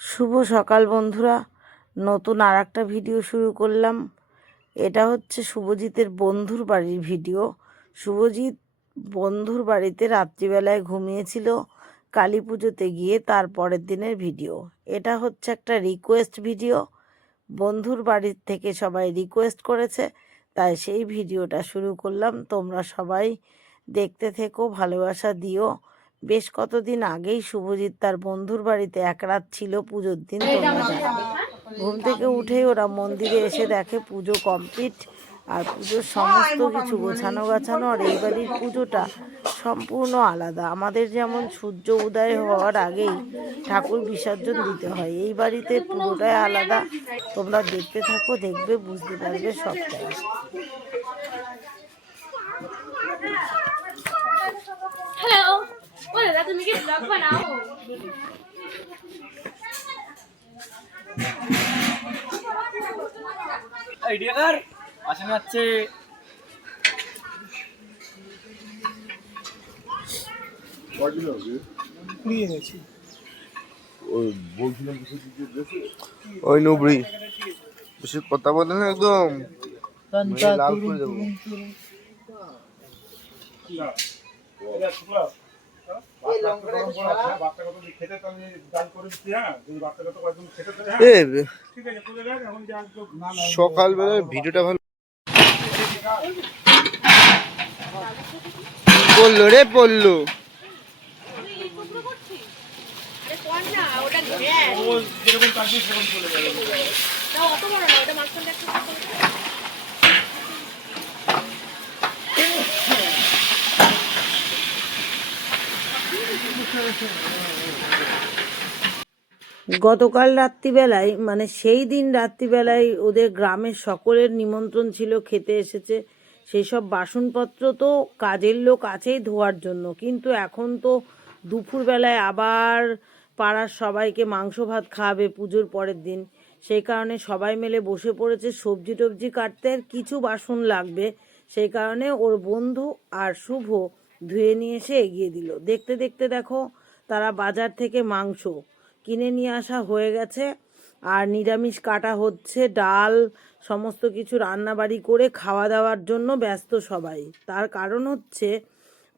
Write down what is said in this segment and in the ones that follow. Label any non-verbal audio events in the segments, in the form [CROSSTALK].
শুভ সকাল বন্ধুরা। নতুন আর একটা ভিডিও শুরু করলাম। এটা হচ্ছে শুভজিতের বন্ধুর বাড়ির ভিডিও। শুভজিৎ বন্ধুর বাড়িতে রাত্রিবেলায় ঘুমিয়েছিল কালী পুজোতে গিয়ে তার পরের দিনের ভিডিও। এটা হচ্ছে একটা রিকোয়েস্ট ভিডিও। বন্ধুর বাড়ির থেকে সবাই রিকোয়েস্ট করেছে, তাই সেই ভিডিওটা শুরু করলাম। তোমরা সবাই দেখতে থেকো, ভালোবাসা দিও। বেশ কতদিন আগেই শুভজিৎ তার বন্ধুর বাড়িতে এক রাত ছিল পুজোর দিন ঘুম থেকে উঠেই ওরা মন্দিরে এসে দেখে পুজো কমপ্লিট আর পুজোর সমস্ত কিছু গোছানো গাছানো আর এই বাড়ির পুজোটা সম্পূর্ণ আলাদা। আমাদের যেমন সূর্য উদয় হওয়ার আগেই ঠাকুর বিসর্জন দিতে হয়। এই বাড়িতে পুরোটাই আলাদা। তোমরা দেখতে থাকো দেখবে বুঝতে পারবে সবটাই। হ্যালো ও দাদা তুমি কি ব্লগ বানাও আইডিয়া কার আসেন যাচ্ছে ওই নুবড়ি বেশি কথা বলে না একদম লাল করে দেবো সকালবেলার ভিডিওটা ভালো পড়ল রে পড়ল ওটা [LAUGHS] মাঝখানটা একটু ছোট করে দাও। গতকাল রাত্রিবেলায় মানে সেই দিন রাত্রিবেলায় ওদের গ্রামের সকলের নিমন্ত্রণ ছিল, খেতে এসেছে। সেই সব বাসনপত্র তো কাজের লোক আছেই ধোয়ার জন্য। কিন্তু এখন তো দুপুরবেলায় আবার পাড়ার সবাইকে মাংস ভাত খাওয়াবে পুজোর পরের দিন। সেই কারণে সবাই মিলে বসে পড়েছে, সবজি টবজি কাটতে। আর কিছু বাসন লাগবে। সেই কারণে ওর বন্ধু আর শুভ ধুয়ে নিয়ে এসে এগিয়ে দিল। দেখতে দেখতে দেখো তারা বাজার থেকে মাংস কিনে নিয়ে আসা হয়ে গেছে। আর নিরামিষ কাটা হচ্ছে ডাল সমস্ত কিছু রান্নাবাড়ি করে খাওয়া দাওয়ার জন্য ব্যস্ত সবাই। তার কারণ হচ্ছে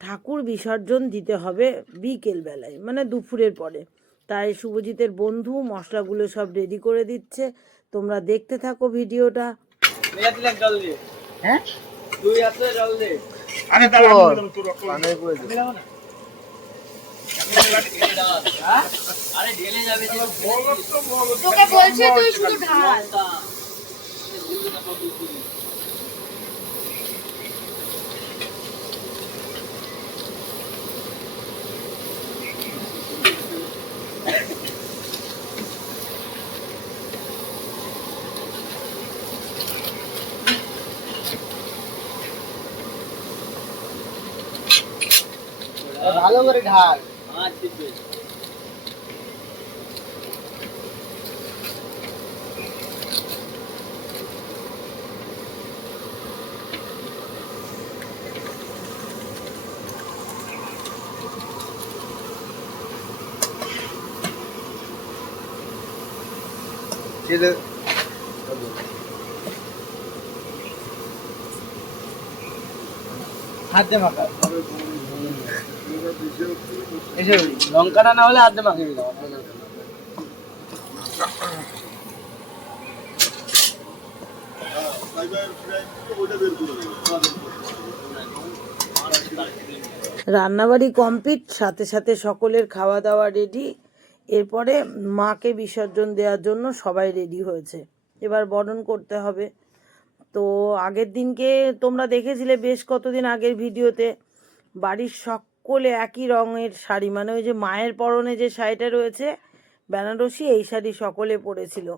ঠাকুর বিসর্জন দিতে হবে বিকেল বেলায় মানে দুপুরের পরে। তাই শুভজিতের বন্ধু মশলাগুলো সব রেডি করে দিচ্ছে। তোমরা দেখতে থাকো ভিডিওটা। হ্যাঁ? দুই হাতে জল পানে করে দেবো দিলাম না। হ্যাঁ? আরে ঢেলে যাবে তোকে বলছে তুই শুধু ঢাল ভালো করে ঢাল। ছেলে। হাত মাখা লঙ্কাটা না হলে মাখিয়ে দিলাম রান্নাবাড়ি কমপ্লিট, সাথে সাথে সকলের খাওয়া দাওয়া রেডি এরপরে মাকে বিসর্জন দেওয়ার জন্য সবাই রেডি হয়েছে। এবার বরণ করতে হবে। তো আগের দিনকে তোমরা দেখেছিলে বেশ কতদিন আগের ভিডিওতে। বাড়ির সকলে একই রঙের শাড়ি। মানে ওই যে মায়ের পরনে যে শাড়িটা রয়েছে, বেনারসি, এই শাড়ি সকলে পরেছিল।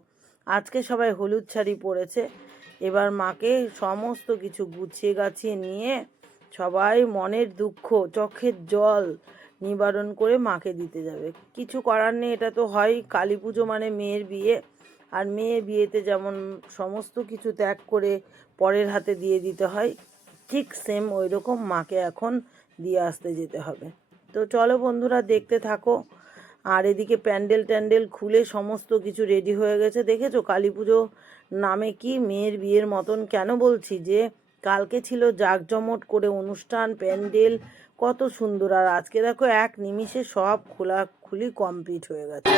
আজকে সবাই হলুদ শাড়ি পরেছে। এবার মাকে সমস্ত কিছু গুছিয়ে গাছিয়ে নিয়ে সবাই মনের দুঃখ, চোখের জল নিবারণ করে মাকে দিতে যাবে। কিছু করার নেই, এটা তো হয় কালী পুজো মানে মেয়ের বিয়ে। আর মেয়ে বিয়েতে যেমন সমস্ত কিছু ত্যাগ করে পরের হাতে দিয়ে দিতে হয়, ঠিক সেম ওই রকম মাকে এখন দিয়ে আসতে যেতে হবে। তো চলো বন্ধুরা, দেখতে থাকো। আর এদিকে প্যান্ডেল ট্যান্ডেল খুলে সমস্ত কিছু রেডি হয়ে গেছে। দেখেছ কালী পুজো নামে কি মেয়ের বিয়ের মতন? কেন বলছি যে কালকে ছিল জাঁকজমট করে অনুষ্ঠান, প্যান্ডেল, কত সুন্দর। আর আজকে দেখো এক নিমিষে সব খোলাখুলি কমপ্লিট হয়ে গেছে।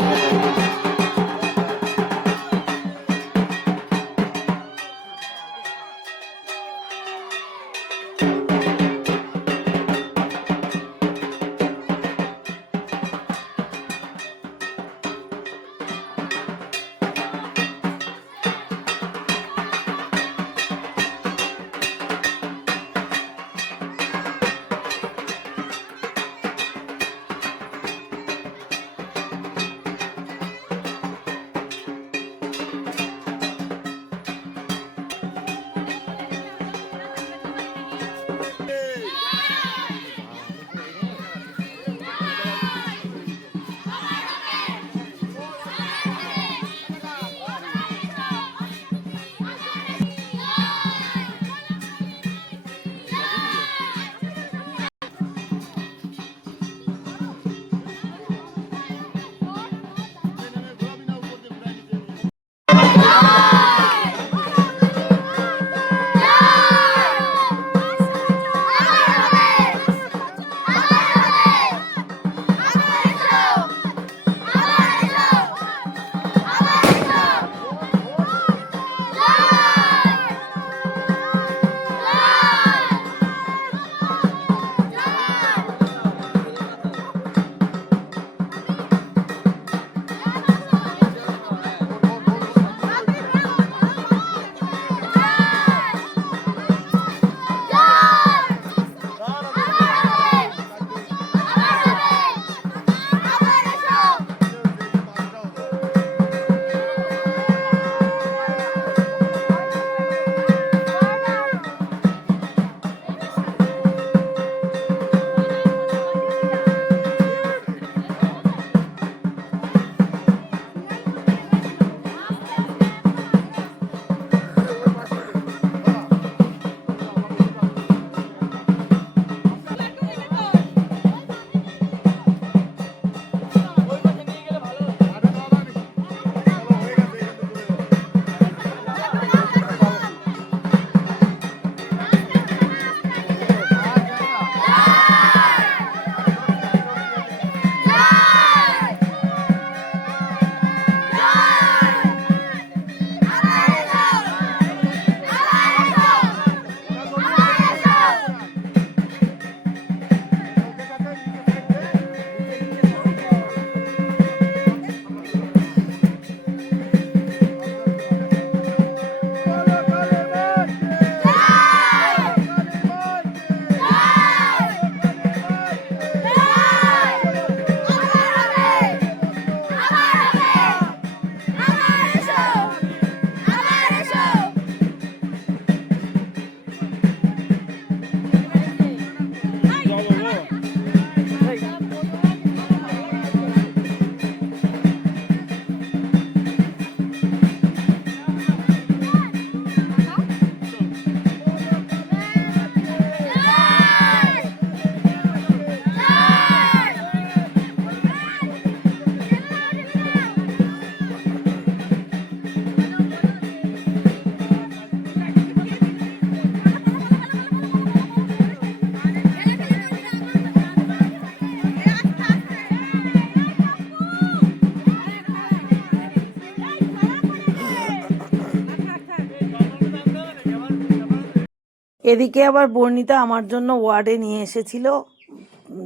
এদিকে আবার বর্ণিতা আমার জন্য ওয়ার্ডে নিয়ে এসেছিল।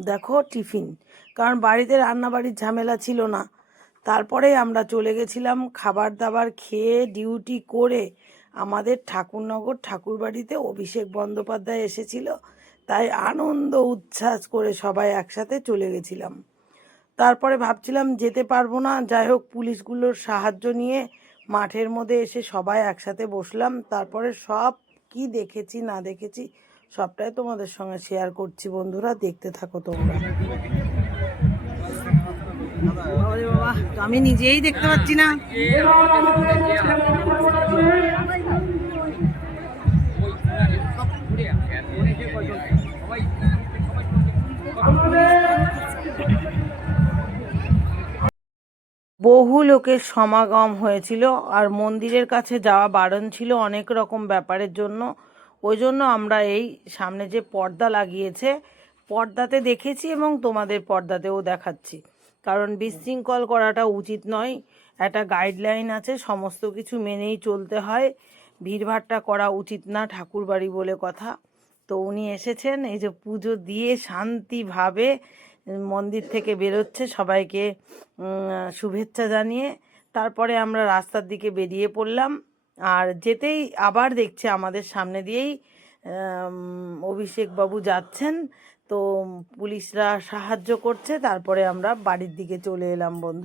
দেখো, টিফিন। কারণ বাড়িতে রান্নাবাড়ির ঝামেলা ছিল না। তারপরে আমরা চলে গেছিলাম খাবার দাবার খেয়ে ডিউটি করে আমাদের ঠাকুরনগর ঠাকুরবাড়িতে অভিষেক বন্দ্যোপাধ্যায় এসেছিল। তাই আনন্দ, উচ্ছ্বাস করে সবাই একসাথে চলে গেছিলাম। তারপরে ভাবছিলাম যেতে পারব না। যাই হোক, পুলিশগুলোর সাহায্য নিয়ে মাঠের মধ্যে এসে সবাই একসাথে বসলাম। তারপরে সব কি দেখেছি না দেখেছি সবটাই তোমাদের সঙ্গে শেয়ার করছি বন্ধুরা দেখতে থাকো তোমরা। আমি নিজেই দেখতে পাচ্ছি না। বহু লোকের সমাগম হয়েছিল আর মন্দিরের কাছে যাওয়া বারণ ছিল অনেক রকম ব্যাপারের জন্য। ওই জন্য আমরা এই সামনে যে পর্দা লাগিয়েছে, পর্দাতে দেখেছি এবং তোমাদের পর্দাতেও দেখাচ্ছি। কারণ বিশৃঙ্খল করাটা উচিত নয়। একটা গাইডলাইন আছে, সমস্ত কিছু মেনেই চলতে হয়। ভিড়ভাট্টা করা উচিত না ঠাকুরবাড়ি বলে কথা। তো উনি এসেছেন, এই যে পুজো দিয়ে শান্তিভাবে মন্দির থেকে বেরোচ্ছে সবাইকে শুভেচ্ছা জানিয়ে। তারপরে আমরা রাস্তার দিকে বেরিয়ে পড়লাম। আর যেতেই আবার দেখছে আমাদের সামনে দিয়েই অভিষেকবাবু যাচ্ছেন। তো পুলিশরা সাহায্য করছে। তারপরে আমরা বাড়ির দিকে চলে এলাম বন্ধু।